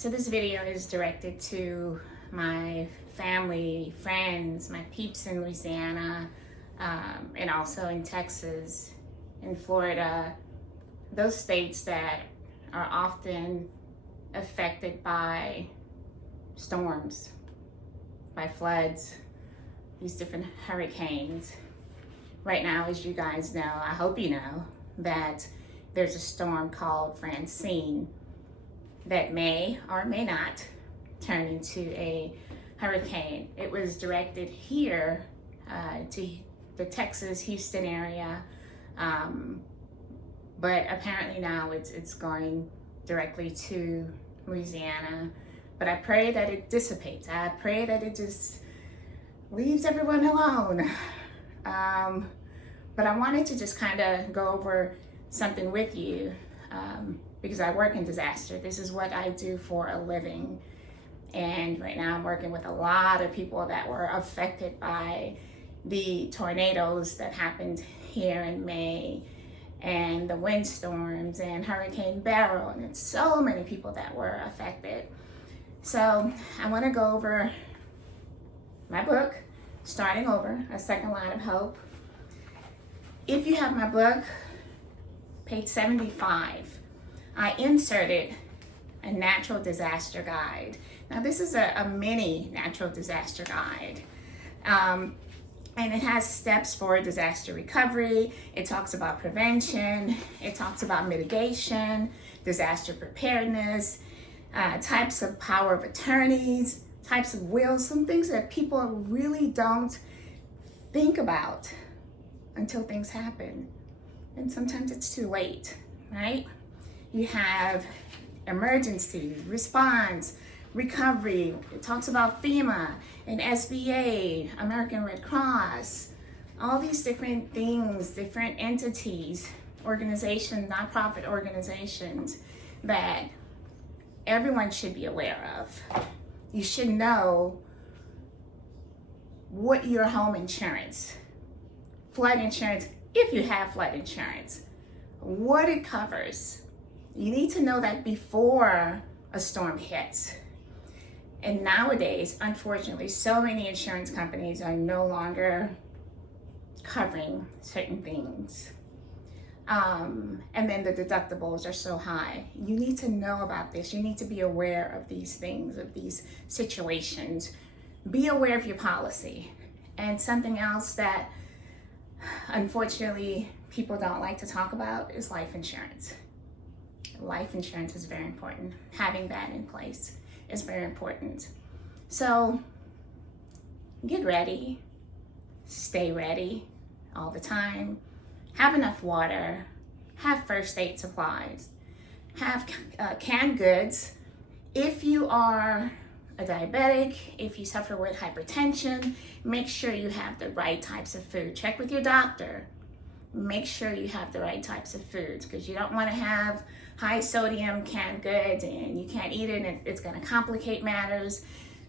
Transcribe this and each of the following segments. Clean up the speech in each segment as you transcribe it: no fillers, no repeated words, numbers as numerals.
So this video is directed to my family, friends, my peeps in Louisiana, and also in Texas, in Florida, those states that are often affected by storms, by floods, these different hurricanes. Right now, as you guys know, I hope you know, that there's a storm called Francine that may or may not turn into a hurricane. It was directed here to the Texas, Houston area, but apparently now it's going directly to Louisiana. But I pray that it dissipates. I pray that it just leaves everyone alone. But I wanted to just kind of go over something with you because I work in disaster. This is what I do for a living. And right now I'm working with a lot of people that were affected by the tornadoes that happened here in May, and the windstorms and Hurricane Beryl, and it's so many people that were affected. So I want to go over my book, Starting Over, A Second Line of Hope. If you have my book, page 75, I inserted a natural disaster guide. Now this is a mini natural disaster guide. And it has steps for disaster recovery. It talks about prevention. It talks about mitigation, disaster preparedness, types of power of attorneys, types of wills, some things that people really don't think about until things happen. And sometimes it's too late, right? You have emergency, response, recovery. It talks about FEMA and SBA, American Red Cross, all these different things, different entities, organizations, nonprofit organizations that everyone should be aware of. You should know what your home insurance, flood insurance, if you have flood insurance, what it covers. You need to know that before a storm hits. And nowadays, unfortunately, so many insurance companies are no longer covering certain things. And then the deductibles are so high. You need to know about this. You need to be aware of these things, of these situations. Be aware of your policy. And something else that unfortunately people don't like to talk about is life insurance. Life insurance is very important. Having that in place is very important. So get ready, stay ready all the time, have enough water, have first aid supplies, have canned goods. If you are a diabetic, if you suffer with hypertension, make sure you have the right types of food. Check with your doctor. Make sure you have the right types of foods, because you don't want to have high sodium canned goods and you can't eat it and it's going to complicate matters.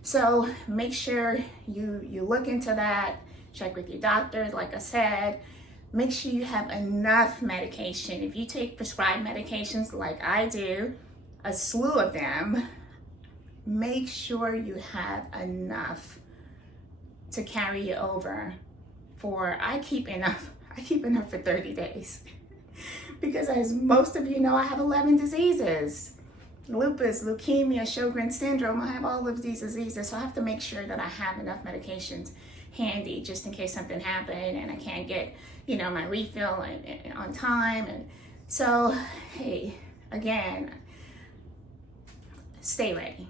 So make sure you look into that. Check with your doctor, like I said. Make sure you have enough medication. If you take prescribed medications like I do, a slew of them, make sure you have enough to carry you over. I keep enough for 30 days. Because as most of you know, I have 11 diseases. Lupus, leukemia, Sjogren's syndrome, I have all of these diseases. So I have to make sure that I have enough medications handy just in case something happened and I can't get, my refill on time. And so, hey, again, stay ready.